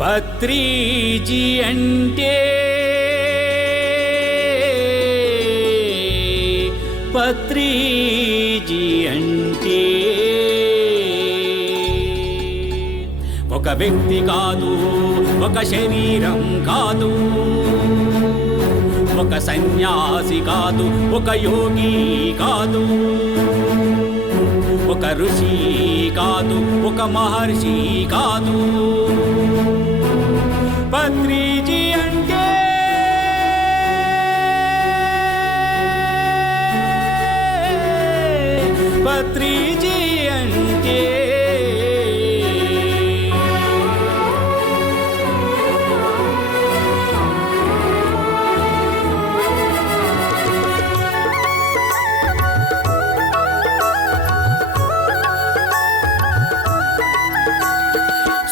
పత్రిజీ అంటే పత్రిజీ అంటే ఒక వ్యక్తి కాదు, ఒక శరీరం కాదు, ఒక సన్యాసి కాదు, ఒక యోగి కాదు, ఒక ఋషి కాదు, ఒక మహర్షి కాదు. పత్రిజీ అంటే పత్రిజీ అంటే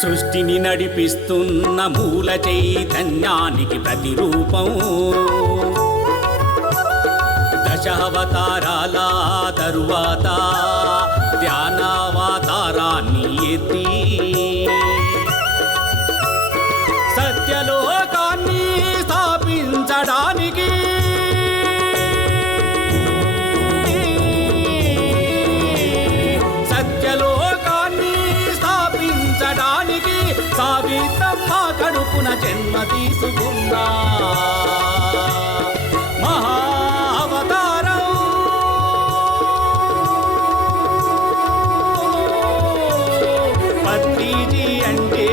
సృష్టిని నడిపిస్తున్న మూల చైతన్యానికి ప్రతిరూపం. దశావతారాల తరువాత ధ్యానావతారాన్ని ఎత్తి సత్యలోకాన్ని స్థాపించడానికి సావిత్రమ్మ కడుపున జన్మ తీసుకున్నా మహావతారం. పత్రిజీ అంటే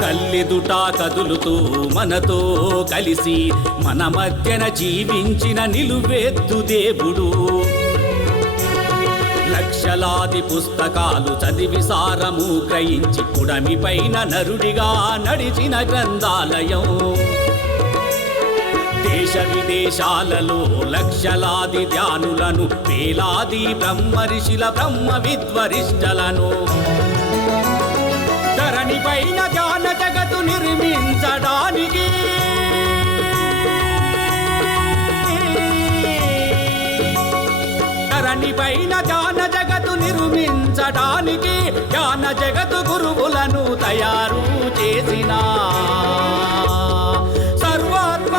కల్లెదుట కదులుతూ మనతో కలిసి మన మధ్యన జీవించిన నిలువెత్తు దేవుడు. లక్షలాది పుస్తకాలు చదివి సారము గ్రహించి పుడమి పైన నరుడిగా నడిచిన గ్రంథాలయం. దేశ విదేశాలలో లక్షలాది ధ్యానులను, వేలాది బ్రహ్మర్షుల బ్రహ్మ విద్వరిష్టలను ధరణి పైన జ్ఞాన జగత్తు నిర్మించడానికి ధరణి పైన జ్ఞాన జగత్తు నిర్మించడానికి జ్ఞాన జగత్తు గురువులను తయారు చేసిన సర్వాత్మ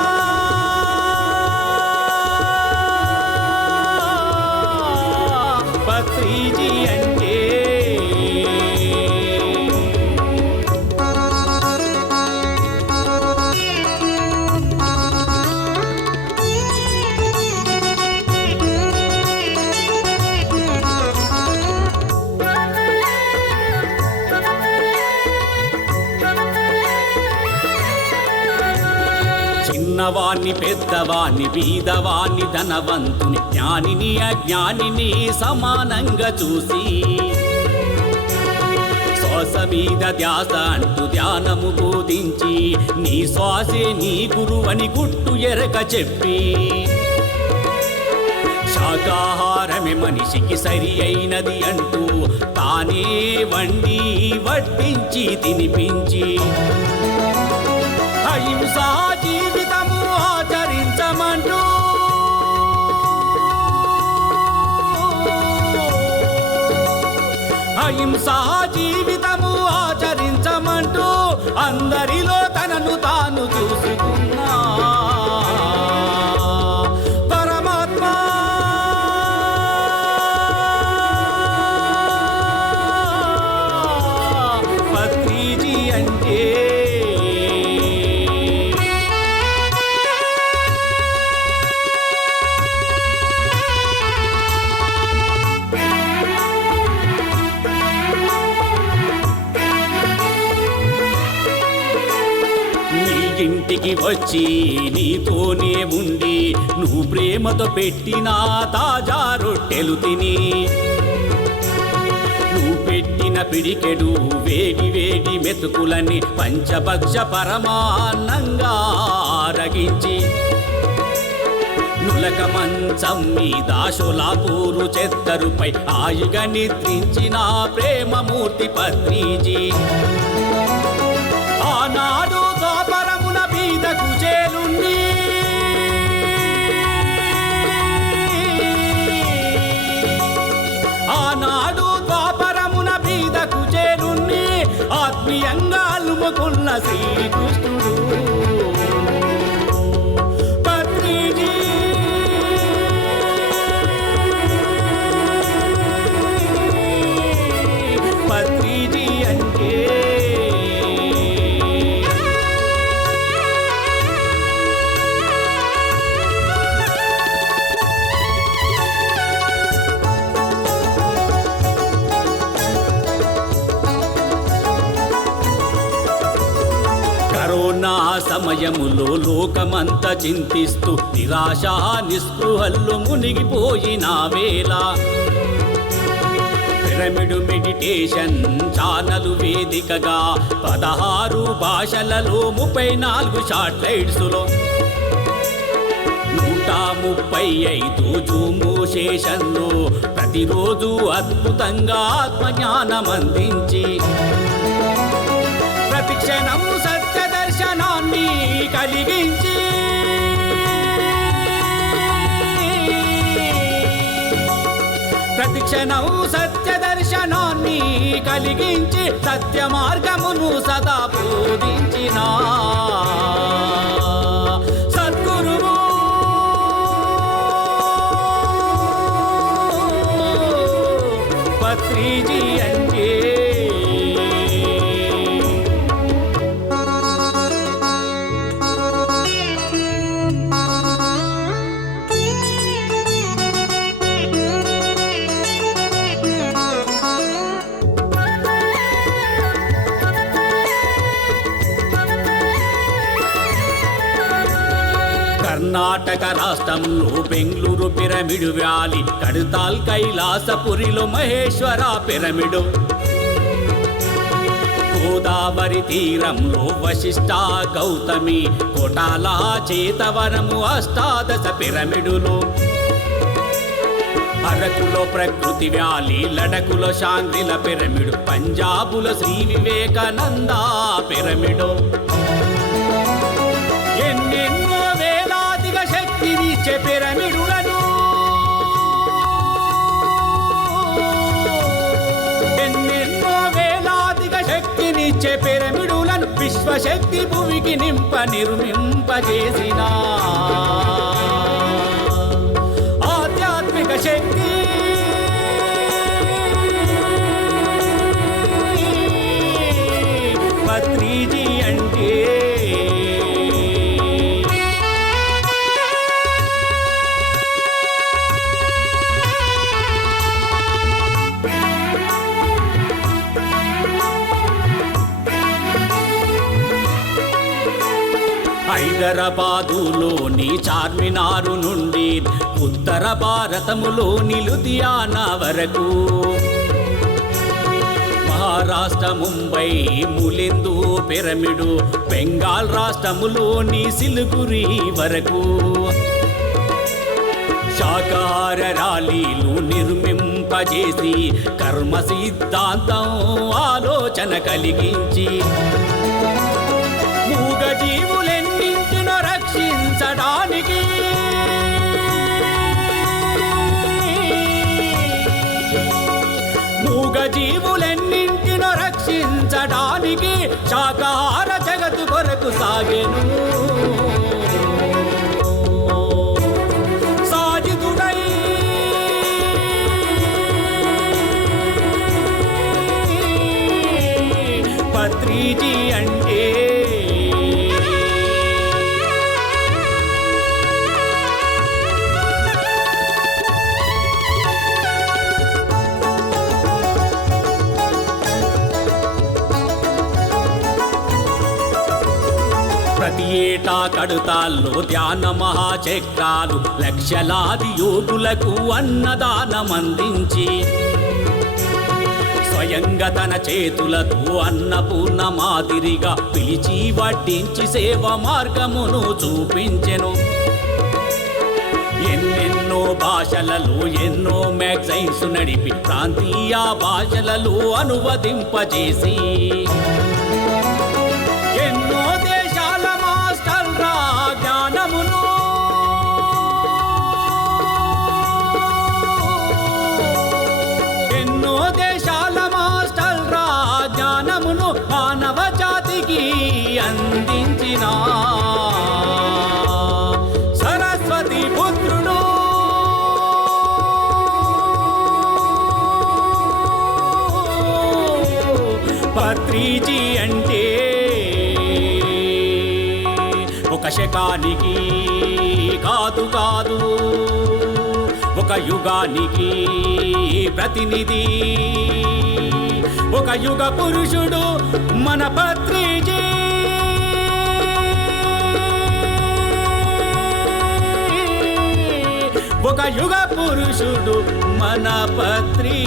పత్రిజీ అంటే చిన్నవాణ్ణి పెద్దవాణ్ణి బీదవాణ్ణి ధనవంతుని జ్ఞానిని అజ్ఞానిని సమానంగా చూసి శ్వాస మీద ధ్యాస అంటూ ధ్యానము బోధించి నీ శ్వాసే నీ గురువని గుట్టు ఎరక చెప్పి శాకాహారమే మనిషికి సరి అయినది అంటూ తానే వండి వడ్డించి తినిపించి అహింసా జీవితము ఆచరించమంటూ అహింసా జీవితము ఆచరించమంటూ అందరిలో తనను తాను చూసుకున్నా పరమాత్మ. పత్రిజీ అంటే ఇంటికి వచ్చి నీతోనే ఉండి నువ్వు ప్రేమతో పెట్టిన తాజా రొట్టెలు తిని నువ్వు పెట్టిన పిడికెడు వేడి వేడి మెతుకులని పంచభక్ష పరమాన్నంగా ఆరగించి నులక మంచం మీద శోలాపూరు చెత్తరుపై హాయిగా నిద్రించిన ప్రేమమూర్తి పత్రిజీ. ఆనాడు ద్వాపరమున బీద కుచేలుణ్ణి ఆనాడు ద్వాపరమున బీద కుచేలుణ్ణి ఆత్మీయంగా అలుముకున్న శ్రీకృష్ణుడు పత్రిజీ. పత్రిజీ అంటే కరోనా సమయములో లోకమంత చింతిస్తూ నిరాశ నిస్పృహల్లో మునిగిపోయిన వేళ పిరమిడ్ మెడిటేషన్ ఛానలు వేదికగా 16 భాషలలో 34 శాటిలైట్స్లో 135 జూము సెషన్లు ప్రతిరోజు అద్భుతంగా ఆత్మజ్ఞానం అందించి ప్రతిక్షణం సత్య దర్శనాన్ని కలిగించి ప్రతిక్షణం సత్య దర్శనాన్ని కలిగించి సత్య మార్గమును సదా బోధించిన సద్గురువు పత్రిజీ అంటే. కర్ణాటక రాష్ట్రంలో బెంగళూరు పిరమిడ్ వ్యాలీ, కడతాల్ కైలాసపురిలో మహేశ్వర పిరమిడు, గోదావరి తీరంలో వశిష్ఠ గౌతమి, కోటాల చేతవరము అష్టాదశ పిరమిడులు, అరకులో ప్రకృతి వ్యాలీ, లడకులో శాంతిల పిరమిడు, పంజాబులో శ్రీ వివేకానంద పిరమిడు. ఎన్నెన్నో వేలాదిగా శక్తినిచ్చే పిరమిడులను ఎన్నెన్నో వేలాదిగా శక్తినిచ్చే పిరమిడులను విశ్వశక్తి భూమికి నిర్మింపజేసిన ఆధ్యాత్మిక శక్తి పత్రిజీ అంటే. హైదరాబాదులోని చార్మినారు నుండి ఉత్తర భారతములోని లుధియానా వరకు, మహారాష్ట్ర ముంబై ములిందు పిరమిడు, బెంగాల్ రాష్ట్రములోని సిలిగురి వరకు శాకాహార ర్యాలీలు నిర్మింపజేసి కర్మ సిద్ధాంతం ఆలోచన కలిగించి మూగ జీవులెన్నింటినో రక్షించడానికి మూగ జీవులెన్నింటినో రక్షించడానికి శాకాహార జగత్తు కొరకు సాగెను. సాజిదుడై పత్రిజీ అంటే. ప్రతి ఏటా కడతాల్లో ధ్యాన మహాచక్రాలు లక్షలాది యోగులకు అన్నదానమందించి స్వయంగా తన చేతులతో అన్నపూర్ణ మాదిరిగా పిలిచి వడ్డించి సేవ మార్గమును చూపించెను. ఎన్నెన్నో భాషలలో ఎన్నో మ్యాగజైన్స్ నడిపి ప్రాంతీయ భాషలలో అనువదింపజేసి ఎన్నో దేశాల మాస్టర్ రా జ్ఞానమును ఎన్నో దేశాల మాస్టర్ రా జ్ఞానమును మానవ జాతికి అందించిన సరస్వతి పుత్రుడు పత్రిజీ అంటే ఒక శకానికి కాదు కాదు ఒక యుగానికి ప్రతినిధి ఒక యుగ పురుషుడు మన పత్రిజీ ఒక యుగ పురుషుడు మన పత్రిజీ